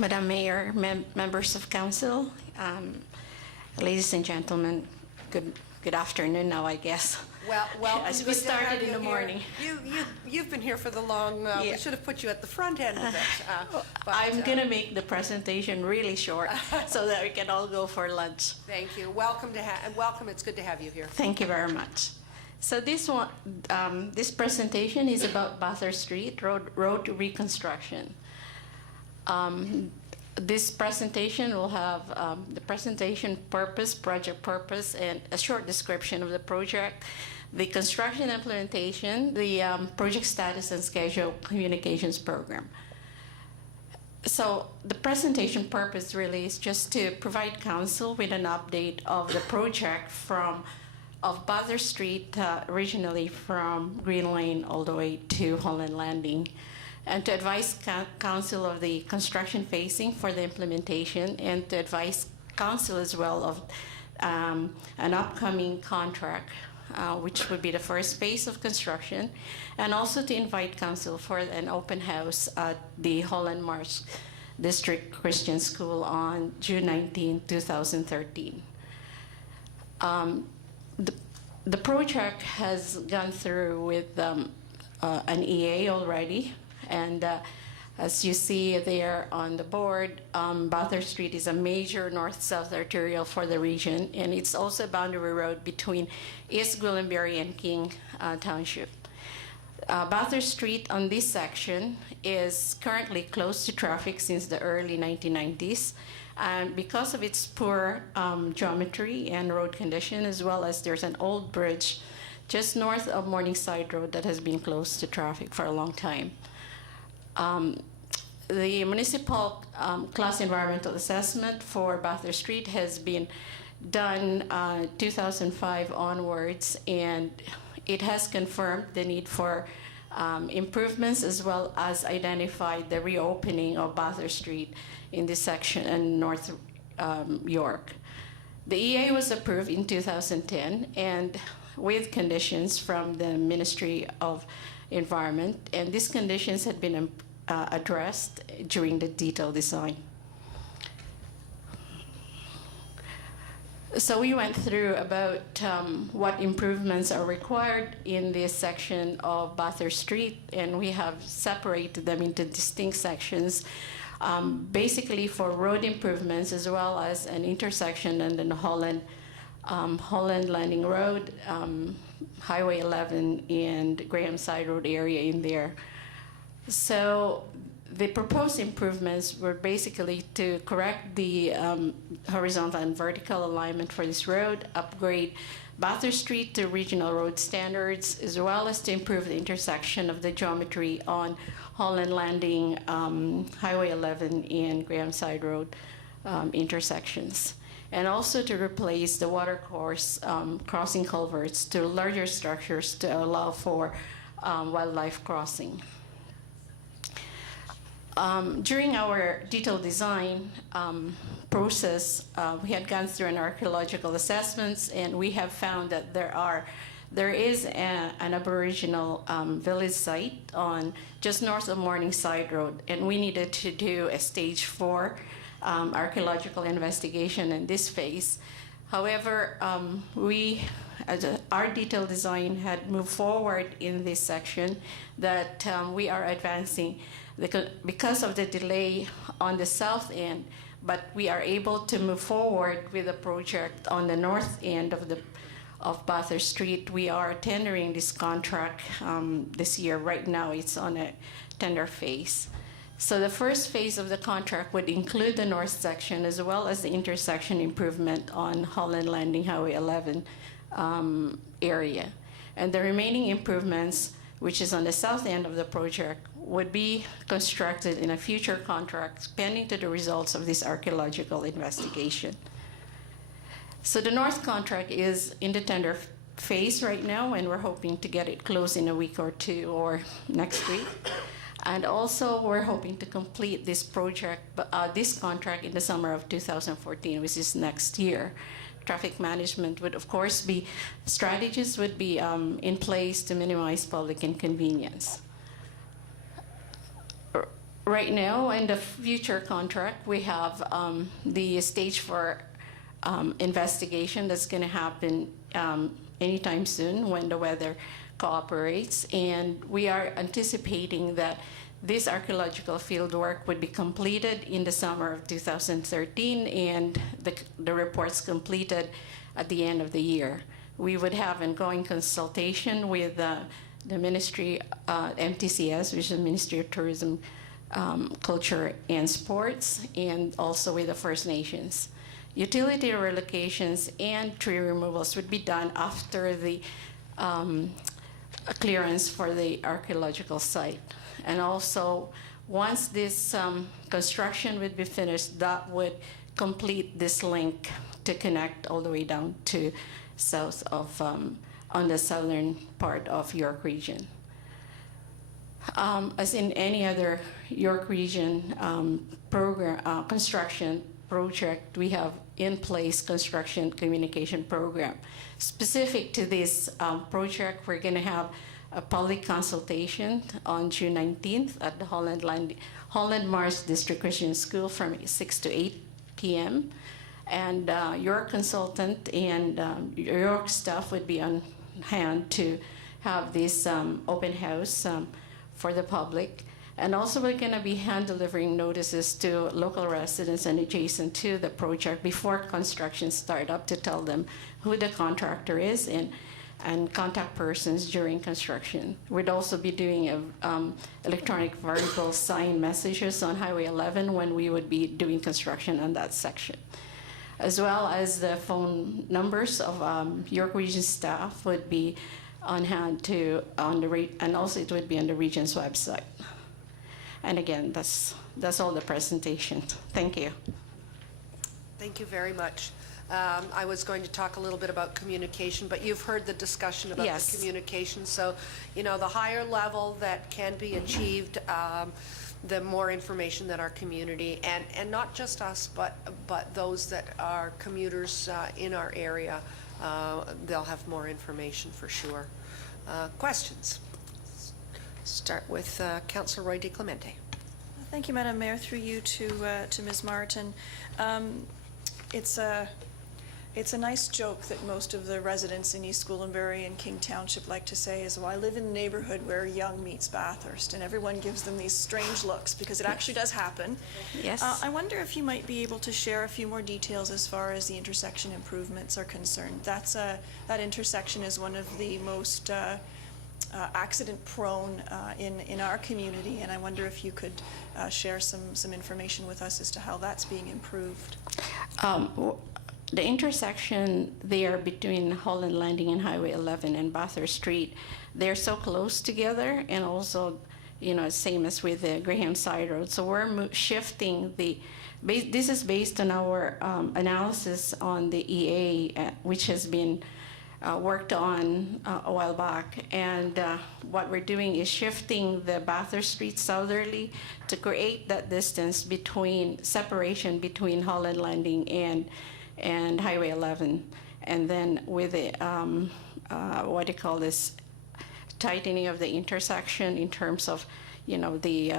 Madam Mayor, members of council, ladies and gentlemen, good afternoon now, I guess. Well, As we started in the morning. You've been here for the long, we should have put you at the front end of it. I'm going to make the presentation really short so that we can all go for lunch. Thank you. Welcome. It's good to have you here. Thank you very much. So this presentation is about Bathurst Street road reconstruction. This presentation will have the presentation purpose, project purpose, and a short description of the project, the construction implementation, the project status and schedule communications program. So the presentation purpose really is just to provide council with an update of the project of Bathurst Street, originally from Green Lane all the way to Holland Landing, and to advise council of the construction phasing for the implementation, and to advise council as well of an upcoming contract, which would be the first phase of construction, and also to invite council for an open house at the Holland Marsh District Christian School on June 19, 2013. The project has gone through with an EA already, and as you see there on the board, Bathurst Street is a major north-south arterial for the region, and it's also a boundary road between East Gwillimbury and King Township. Bathurst Street on this section is currently closed to traffic since the early 1990s, and because of its poor geometry and road condition, as well as there's an old bridge just north of Morningside Road that has been closed to traffic for a long time. The municipal class environmental assessment for Bathurst Street has been done 2005 onwards, and it has confirmed the need for improvements, as well as identified the reopening of Bathurst Street in this section in North York. The EA was approved in 2010 and with conditions from the Ministry of Environment, and these conditions had been addressed during the detailed design. So we went through about what improvements are required in this section of Bathurst Street, and we have separated them into distinct sections, basically for road improvements, as well as an intersection and then Holland Landing Road, Highway 11, and Graham Side Road area in there. So the proposed improvements were basically to correct the horizontal and vertical alignment for this road, upgrade Bathurst Street to regional road standards, as well as to improve the intersection of the geometry on Holland Landing, Highway 11, and Graham Side Road intersections. And also to replace the watercourse crossing culverts to larger structures to allow for wildlife crossing. During our detailed design process, we had gone through an archaeological assessments, and we have found that there is an Aboriginal village site on just north of Morningside Road, and we needed to do a stage 4 archaeological investigation in this phase. However, our detailed design had moved forward in this section that we are advancing because of the delay on the south end, but we are able to move forward with the project on the north end of Bathurst Street. We are tendering this contract this year. Right now, it's on a tender phase. So the first phase of the contract would include the north section, as well as the intersection improvement on Holland Landing Highway 11 area. And the remaining improvements, which is on the south end of the project, would be constructed in a future contract pending to the results of this archaeological investigation. So the north contract is in the tender phase right now, and we're hoping to get it closed in a week or two or next week. And also, we're hoping to complete this project, this contract in the summer of 2014, which is next year. Traffic management would, of course, strategies would be in place to minimize public inconvenience. Right now, in the future contract, we have the stage for investigation that's going to happen anytime soon when the weather cooperates. And we are anticipating that this archaeological field work would be completed in the summer of 2013 and the reports completed at the end of the year. We would have ongoing consultation with the Ministry, MTCS, which is the Ministry of Tourism, Culture and Sports, and also with the First Nations. Utility relocations and tree removals would be done after the clearance for the archaeological site. And also, once this construction would be finished, that would complete this link to connect all the way down to south of, on the southern part of York Region. As in any other York Region program, construction project, we have in place construction communication program. Specific to this project, we're going to have a public consultation on June 19th at the Holland Mars District Christian School from 6 to 8 p.m. And your consultant and your staff would be on hand to have this open house for the public. And also we're going to be hand delivering notices to local residents and adjacent to the project before construction start up to tell them who the contractor is and contact persons during construction. We'd also be doing electronic vertical sign messages on Highway 11 when we would be doing construction on that section. As well as the phone numbers of York Region staff would be on hand and also it would be on the region's website. And again, that's all the presentation. Thank you. Thank you very much. I was going to talk a little bit about communication, but you've heard the discussion about Yes. the communication. So, you know, the higher level that can be achieved, the more information that our community, and not just us, but those that are commuters in our area, they'll have more information for sure. Questions? Start with Councillor Roy DeClemente. Thank you, Madam Mayor. Through you to Ms. Martin. It's a nice joke that most of the residents in East Gwillimbury and King Township like to say is, well, I live in a neighborhood where Young meets Bathurst, and everyone gives them these strange looks because it actually does happen. Yes. I wonder if you might be able to share a few more details as far as the intersection improvements are concerned. That intersection is one of the most accident-prone in our community, and I wonder if you could share some information with us as to how that's being improved. The intersection there between Holland Landing and Highway 11 and Bathurst Street, they're so close together, and also, you know, same as with the Graham Side Road. So we're shifting this is based on our analysis on the EA, which has been worked on a while back. And what we're doing is shifting the Bathurst Street southerly to create that distance separation between Holland Landing and Highway 11, and then with the what do you call this, tightening of the intersection in terms of, you know, the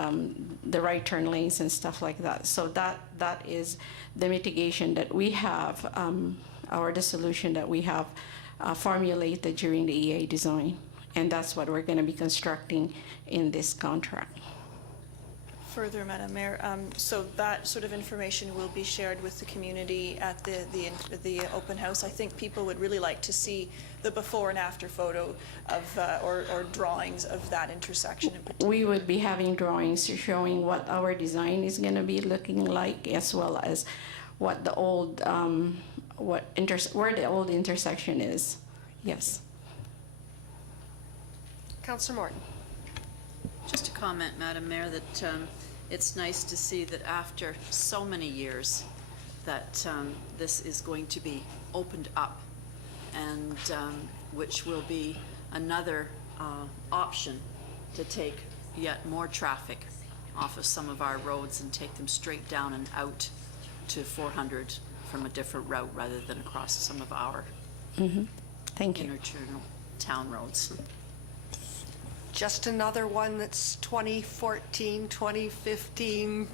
right turn lanes and stuff like that. So that is the mitigation that we have, or the solution that we have formulated during the EA design, and that's what we're going to be constructing in this contract. Further, Madam Mayor, so that sort of information will be shared with the community at the open house. I think people would really like to see the before and after photo of or drawings of that intersection in particular. We would be having drawings showing what our design is going to be looking like, as well as what the old where the old intersection is. Yes. Councillor Morton. Just to comment, Madam Mayor, that it's nice to see that after so many years that this is going to be opened up, and which will be another option to take yet more traffic off of some of our roads and take them straight down and out to 400 from a different route rather than across some of our Thank you. internal town roads. just another one that's 2014, 2015.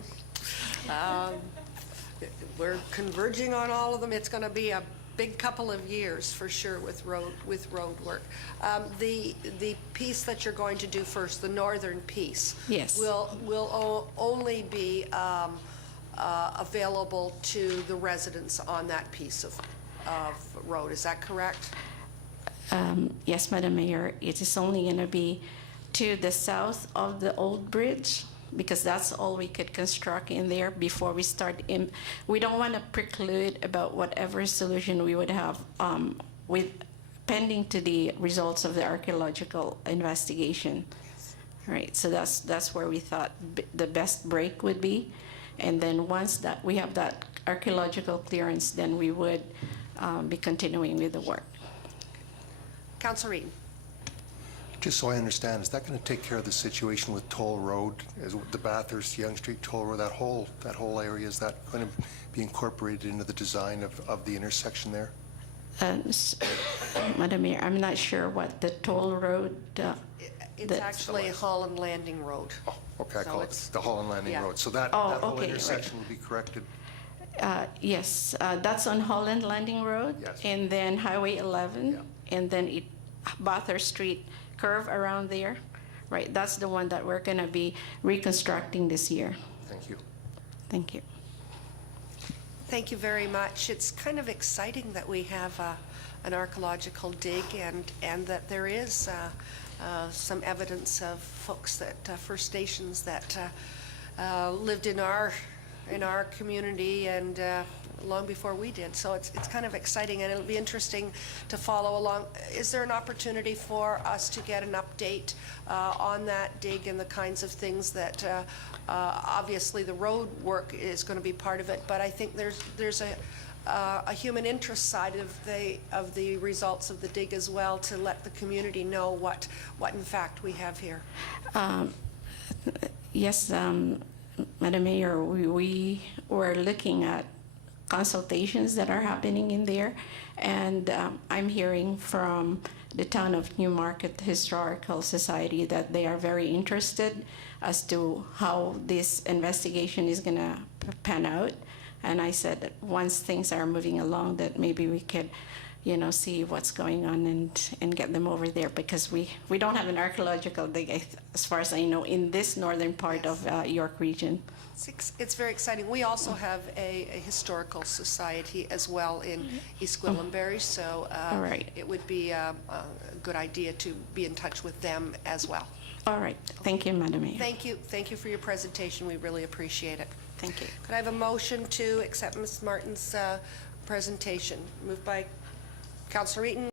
We're converging on all of them. It's going to be a big couple of years for sure with road work. The piece that you're going to do first, the northern piece, Yes. will only be available to the residents on that piece of road. Is that correct? Yes, Madam Mayor, it is only going to be to the south of the old bridge, because that's all we could construct in there before we start. We don't want to preclude about whatever solution we would have with pending to the results of the archaeological investigation. Right, so that's where we thought the best break would be. And then once that we have that archaeological clearance, then we would be continuing with the work. Councillor Eaton. Just so I understand, is that going to take care of the situation with Toll Road, as the Bathurst, Yonge Street, Toll Road, that whole area? Is that going to be incorporated into the design of the intersection there? Madam Mayor, I'm not sure what the toll road. It's actually Holland Landing Road. Oh, okay, I So call it it's- the Holland Landing yeah. Road. So that Oh, whole okay, intersection will be corrected? Yes, that's on Holland Landing Road. Yes. And then Highway 11. Yeah. And then Bathurst Street curve around there. Right, that's the one that we're going to be reconstructing this year. Thank you. Thank you. Thank you very much. It's kind of exciting that we have an archaeological dig and that there is some evidence of folks that First Nations that lived in our community and long before we did. So it's kind of exciting, and it'll be interesting to follow along. Is there an opportunity for us to get an update on that dig and the kinds of things that obviously the road work is going to be part of it, but I think there's a human interest side of the results of the dig as well, to let the community know what in fact we have here. Yes, Madam Mayor, we were looking at consultations that are happening in there, and I'm hearing from the town of Newmarket Historical Society that they are very interested as to how this investigation is going to pan out. And I said that once things are moving along, that maybe we could, see what's going on and get them over there, because we don't have an archaeological dig, as far as I know, in this northern part of York region. It's very exciting. We also have a historical society as well in East Gwillimbury, so All right. it would be a good idea to be in touch with them as well. All right. Thank you, Madam Mayor. Thank you. Thank you for your presentation. We really appreciate it. Thank you. Could I have a motion to accept Ms. Martin's presentation? Moved by Councillor Eaton,